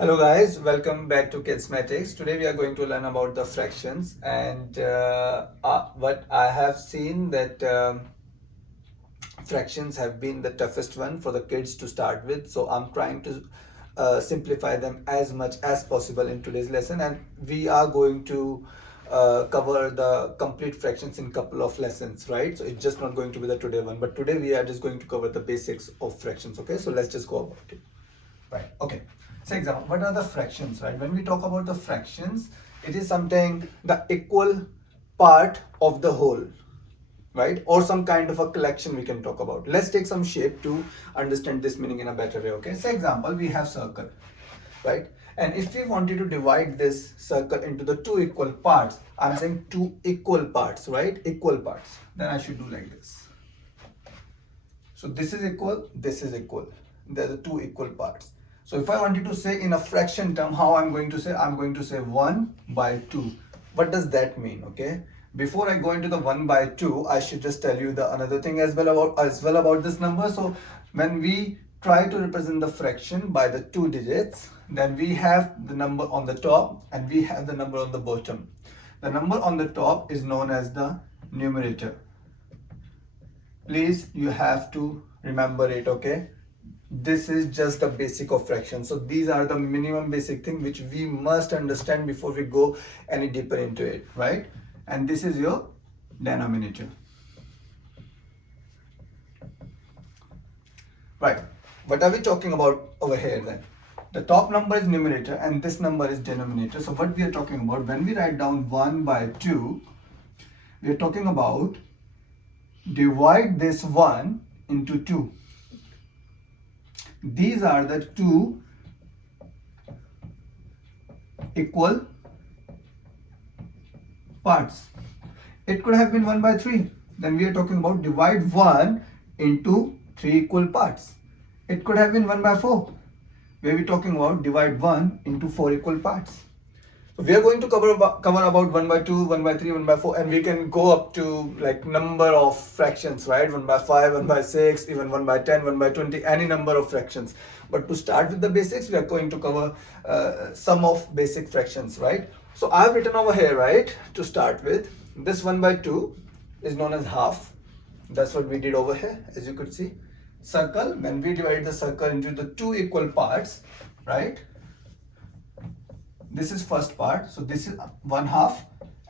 Hello guys, welcome back to KidsMatics. Today we are going to learn about the fractions and what I have seen that fractions have been the toughest one for the kids to start with. So I'm trying to simplify them as much as possible in today's lesson, and we are going to cover the complete fractions in couple of lessons, right? So it's just not going to be the today one, but today we are just going to cover the basics of fractions. Okay, so let's just go about it. Right, okay. So example, what are the fractions, right? When we talk about the fractions, it is something the equal part of the whole, right? Or some kind of a collection we can talk about. Let's take some shape to understand this meaning in a better way, okay? Say example, we have circle, right? And if we wanted to divide this circle into the two equal parts, I'm saying two equal parts, right? Equal parts. Then I should do like this. So this is equal, this is equal. They're the two equal parts. So if I wanted to say in a fraction term, how I'm going to say? I'm going to say 1 by 2. What does that mean? Okay. Before I go into the 1 by 2, I should just tell you the another thing as well about this number. So when we try to represent the fraction by the two digits, then we have the number on the top and we have the number on the bottom. The number on the top is known as the numerator. Please, you have to remember it, okay? This is just the basic of fraction. So these are the minimum basic thing which we must understand before we go any deeper into it, right? And this is your denominator. Right, what are we talking about over here then? The top number is numerator and this number is denominator. So what we are talking about, when we write down 1 by 2, we are talking about divide this 1 into 2. These are the two equal parts. It could have been 1 by 3. Then we are talking about divide 1 into 3 equal parts. It could have been 1 by 4. Where we are talking about divide 1 into 4 equal parts. So we are going to cover about 1 by 2, 1 by 3, 1 by 4, and we can go up to like number of fractions, right? 1 by 5, 1 by 6, even 1 by 10, 1 by 20, any number of fractions. But to start with the basics, we are going to cover some of basic fractions, right? So I have written over here, right, to start with, this 1 by 2 is known as half. That's what we did over here, as you could see. Circle, when we divide the circle into the two equal parts, right? This is first part, so this is 1/2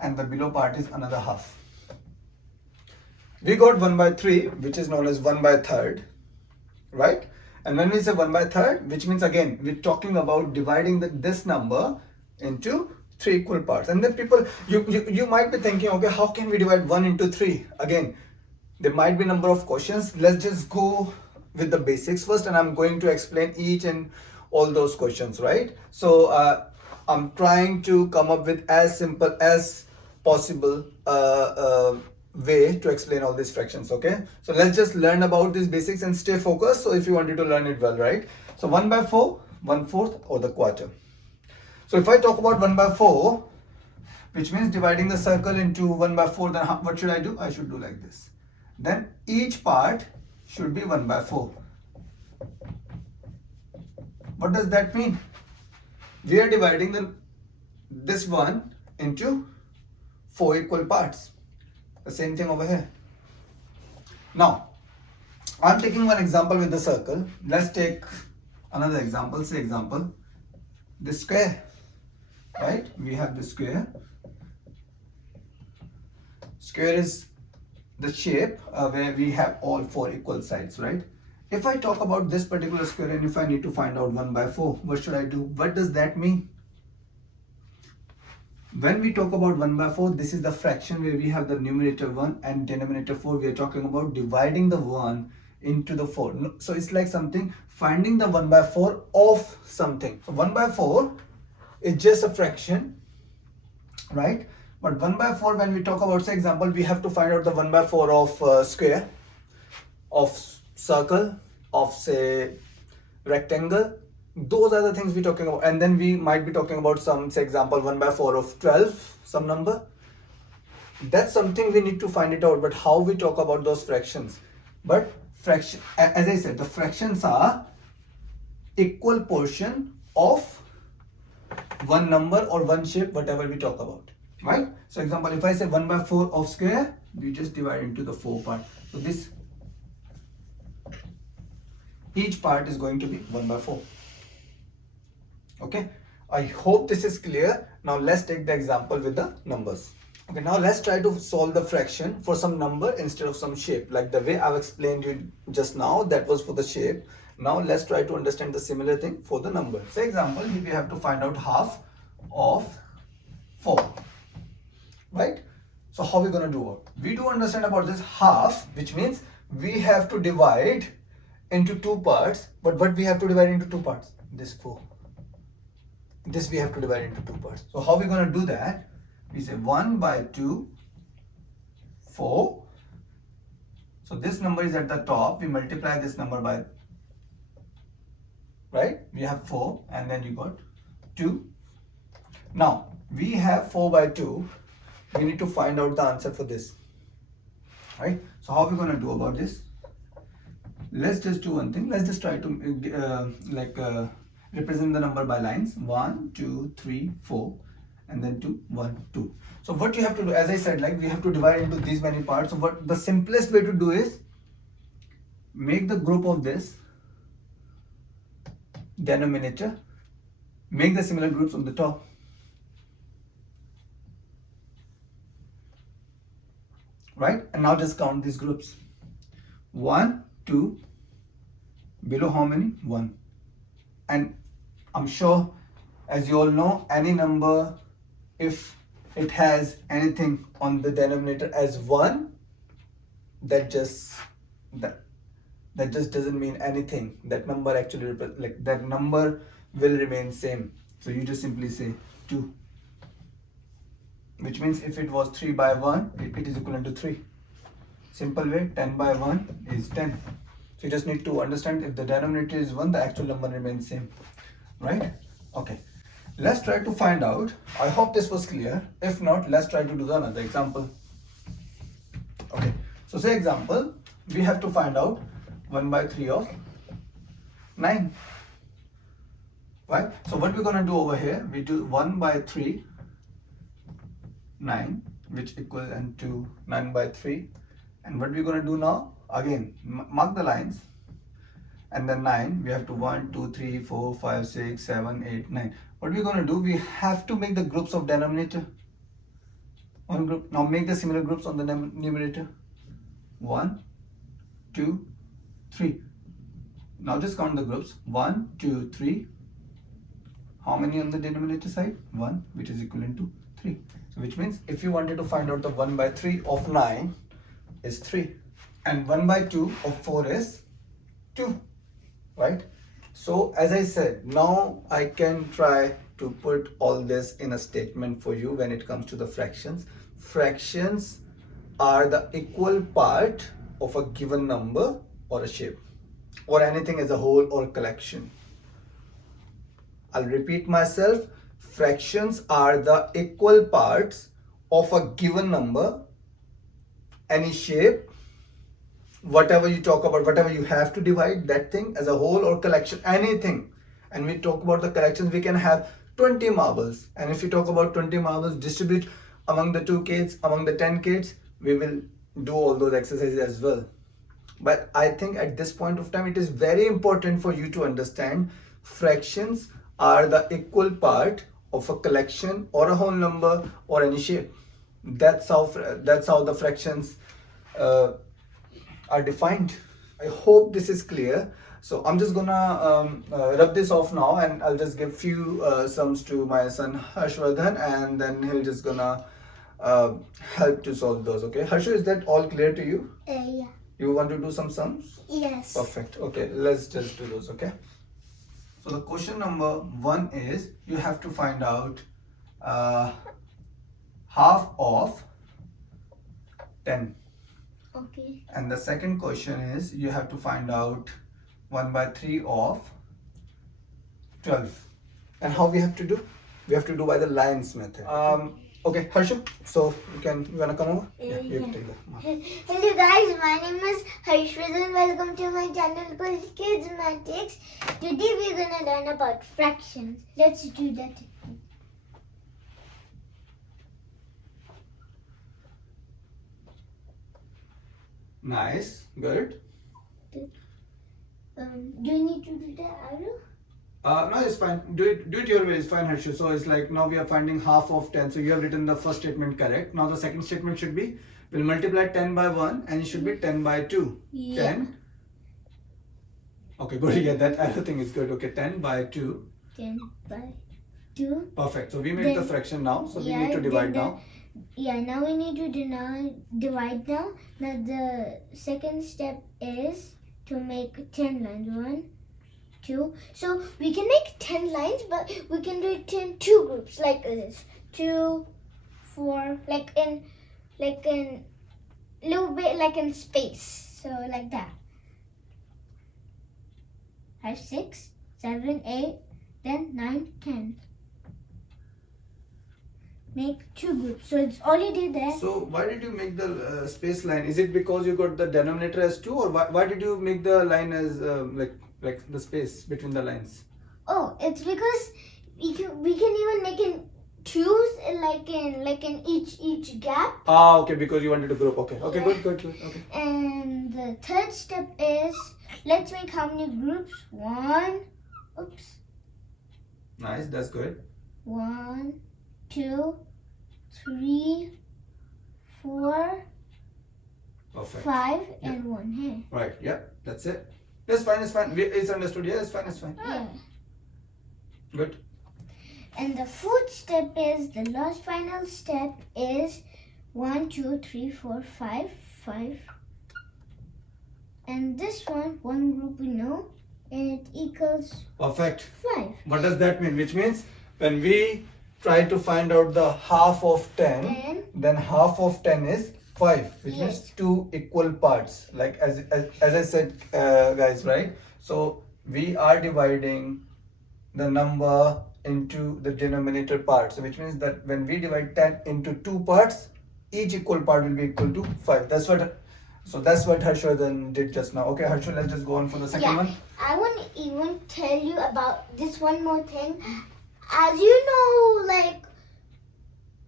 and the below part is another half. We got 1 by 3, which is known as 1 by third, right? And when we say 1 by third, which means again we're talking about dividing this number into 3 equal parts. And then people, you might be thinking, okay, how can we divide 1 into 3? Again, there might be a number of questions. Let's just go with the basics first, and I'm going to explain each and all those questions, right? So I'm trying to come up with as simple as possible way to explain all these fractions, okay? So let's just learn about these basics and stay focused. So if you wanted to learn it well, right? So 1 by 4, 1/4 or the quarter. So if I talk about 1 by 4, which means dividing the circle into 1 by 4, then what should I do? I should do like this. Then each part should be 1 by 4. What does that mean? We are dividing this one into 4 equal parts. The same thing over here. Now, I'm taking one example with the circle. Let's take another example. Say example, this square, right? We have the square. Square is the shape where we have all 4 equal sides, right? If I talk about this particular square and if I need to find out 1 by 4, what should I do? What does that mean? When we talk about 1 by 4, this is the fraction where we have the numerator 1 and denominator 4. We are talking about dividing the 1 into the 4. So it's like something, finding the 1 by 4 of something. So 1 by 4 is just a fraction, right? But 1 by 4, when we talk about, say example, we have to find out the 1 by 4 of square, of circle, of say rectangle. Those are the things we're talking about. And then we might be talking about some, say example, 1 by 4 of 12, some number. That's something we need to find it out. But how we talk about those fractions? But fraction, as I said, the fractions are equal portion of one number or one shape, whatever we talk about, right? So example, if I say 1 by 4 of square, we just divide into the 4 part. So this, each part is going to be 1 by 4. Okay, I hope this is clear. Now let's take the example with the numbers. Okay, now let's try to solve the fraction for some number instead of some shape. Like the way I've explained you just now, that was for the shape. Now let's try to understand the similar thing for the number. Say example, here we have to find out half of 4, right? So how are we gonna do it? We do understand about this half, which means we have to divide into 2 parts. But what we have to divide into 2 parts? This 4. This we have to divide into 2 parts. So how are we gonna do that? We say 1 by 2, 4. So this number is at the top. We multiply this number by, right? We have 4 and then you got 2. Now we have 4 by 2. We need to find out the answer for this, right? So how are we going to do about this? Let's just do one thing. Let's just try to represent the number by lines. 1, 2, 3, 4. And then 2, 1, 2. So what you have to do, as I said, like we have to divide into these many parts. So what the simplest way to do is make the group of this denominator, make the similar groups on the top. Right? And now just count these groups. 1, 2, below how many? 1. And I'm sure, as you all know, any number, if it has anything on the denominator as 1, that just doesn't mean anything. That number actually, like that number will remain same. So you just simply say 2, which means if it was 3 by 1, it is equivalent to 3. Simple way, 10 by 1 is 10. So you just need to understand, if the denominator is 1, the actual number remains same, right? Okay. Let's try to find out. I hope this was clear. If not, let's try to do another example. Okay, so say example, we have to find out 1 by 3 of 9. Right? So what we're gonna do over here, we do 1 by 3, 9, which equivalent to 9 by 3. And what we're gonna do now, again, mark the lines. And then 9, we have to 1, 2, 3, 4, 5, 6, 7, 8, 9. What we're going to do, we have to make the groups of denominator. One group. Now make the similar groups on the numerator. 1, 2, 3. Now just count the groups. 1, 2, 3. How many on the denominator side? 1, which is equivalent to 3. So which means if you wanted to find out the 1 by 3 of 9 is 3. And 1 by 2 of 4 is 2. Right? So as I said, now I can try to put all this in a statement for you when it comes to the fractions. Fractions are the equal part of a given number or a shape, or anything as a whole or collection. I'll repeat myself. Fractions are the equal parts of a given number, any shape, whatever you talk about, whatever you have to divide, that thing as a whole or collection, anything. And we talk about the collections, we can have 20 marbles. And if you talk about 20 marbles, distribute among the 2 kids, among the 10 kids, we will do all those exercises as well. But I think at this point of time, it is very important for you to understand fractions are the equal part of a collection or a whole number or any shape. That's how the fractions are defined. I hope this is clear. So I'm just gonna rub this off now, and I'll just give few sums to my son Harshvardhan, and then he'll just gonna help to solve those. Okay, Harshu, is that all clear to you? Yeah. You want to do some sums? Yes. Perfect. Okay, let's just do those. Okay. So the question number 1 is, you have to find out half of 10. Okay. And the second question is, you have to find out 1 by 3 of 12. And how we have to do? We have to do by the lines method. Okay, Harshu, so you wanna come over? Yeah, you can take that. Hello guys, my name is Harshvardhan. Welcome to my channel called KidsMatics. Today we're gonna learn about fractions. Let's do that. Nice, good. Do you need to do that, Aru? No, it's fine. Do it your way. It's fine, Harshu. So it's like now we are finding half of 10. So you have written the first statement correct. Now the second statement should be, we'll multiply 10 by 1 and it should be 10 by 2. Yeah. 10. Okay, good. Yeah, that everything is good. Okay, 10 by 2. 10 by 2. Perfect. So we made the Then- fraction now. So we Yeah, need to divide then now. Yeah, now we need to divide now. Now the second step is to make 10 lines. 1, 2. So we can make 10 lines, but we can do it in 2 groups like this. 2, 4, like in little bit like in space. So like that. 5, 6, 7, 8, then 9, 10. Make 2 groups. So it's already there. So why did you make the space line? Is it because you got the denominator as 2, or why did you make the line as like the space between the lines? Oh, it's because we can even make in twos like in each gap. Ah, okay, because you wanted to group. Okay, okay, Yeah. good. Okay. And the third step is, let's make how many groups? 1. Oops. Nice, that's good. 1, 2, 3, 4, Perfect. 5, Yeah. and 1 here. Right, yeah, that's it. It's fine, it's fine. It's understood. Yeah, it's fine. Yeah. Good. And the fourth step is the last final step is 1, 2, 3, 4, 5, 5. And this one group we know, and it equals Perfect. 5. What does that mean? Which means when we try to find out the half of 10, 10. then half of 10 is 5, which means Yes. 2 equal parts. Like as I said, guys, right? So we are dividing the number into the denominator part. So which means that when we divide 10 into 2 parts, each equal part will be equal to 5. That's what Harshvardhan did just now. Okay, Harshvardhan, let's just go on for the second one. I want to even tell you about this one more thing. As you know, like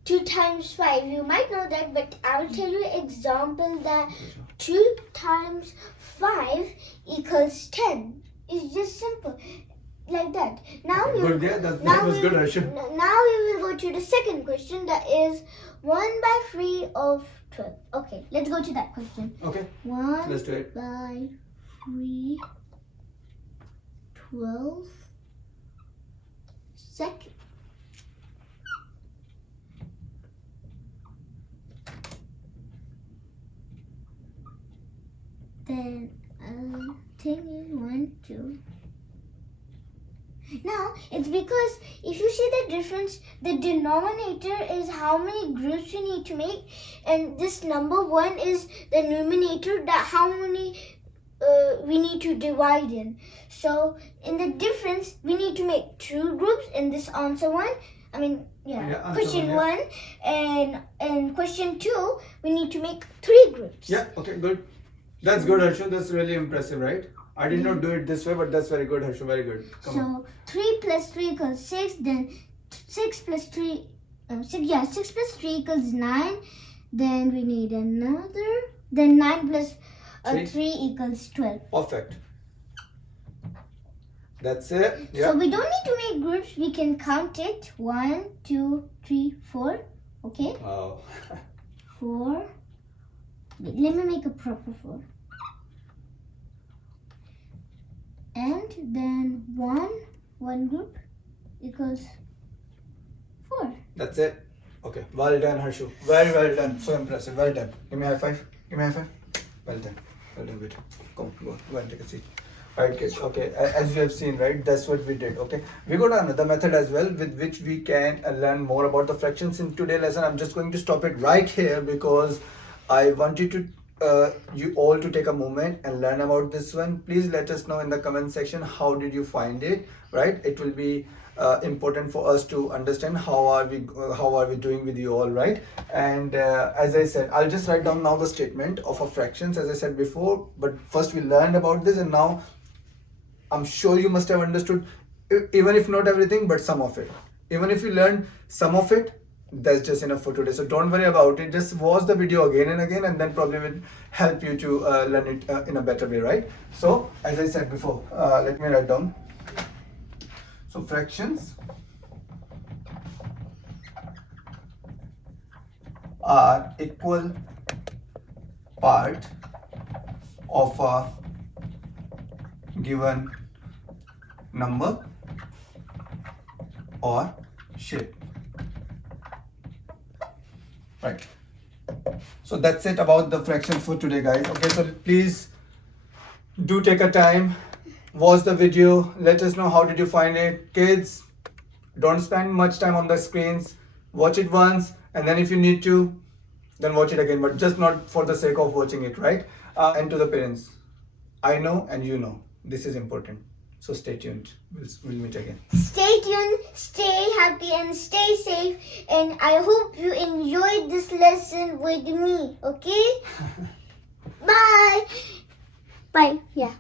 2 times 5, you might know that, but I will tell you an example that 2 times 5 equals 10. It's just simple. Like that. Now Okay, we good, yeah, that was good, Harshvardhan. Now we will go to the second question, that is 1 by 3 of 12. Okay, let's go to that question. Okay, 1 let's do it. by 3, 12 second. Then thing is 1, 2. Now it's because if you see the difference, the denominator is how many groups you need to make, and this number 1 is the numerator, that how many we need to divide in. So in the difference, we need to make 2 groups in this answer 1. I mean, answer question one, 1, and question 2, we need to make 3 groups. Yeah, okay, good. That's good, Harshu. That's really impressive, right? I did not do it this way, but that's very good, Harshu. Very good. Come on. So 3 plus 3 equals 6. Then 6 plus 3, 6 plus 3 equals 9. Then we need another. Then 9 plus Three. 3 equals 12. Perfect. That's it. Yeah. So we don't need to make groups. We can count it. 1, 2, 3, 4. Okay. Wow. 4. Wait, let me make a proper 4. And then 1 group equals 4. That's it. Okay. Well done, Harshu. Very well done. So impressive. Well done. Give me a high five. Give me a high five. Well done. Well done, good. Come, go and take a seat. Right, kids. Okay. As you have seen, right, that's what we did. Okay. We got another method as well with which we can learn more about the fractions in today's lesson. I'm just going to stop it right here because I want you to you all to take a moment and learn about this one. Please let us know in the comment section how did you find it, right? It will be important for us to understand how are we doing with you all, right? And as I said, I'll just write down now the statement of a fractions as I said before, but first we learned about this, and now I'm sure you must have understood, even if not everything, but some of it. Even if you learned some of it, that's just enough for today. So don't worry about it. Just watch the video again and again, and then probably will help you to learn it in a better way, right? So as I said before, let me write down. So fractions are equal part of a given number or shape. Right. So that's it about the fractions for today, guys. Okay, so please do take a time, watch the video, let us know how did you find it. Kids, don't spend much time on the screens. Watch it once, and then if you need to, then watch it again, but just not for the sake of watching it, right? And to the parents, I know and you know this is important. So stay tuned. We'll meet again. Stay tuned, stay happy, and stay safe. And I hope you enjoyed this lesson with me. Okay? Bye. Bye. Yeah.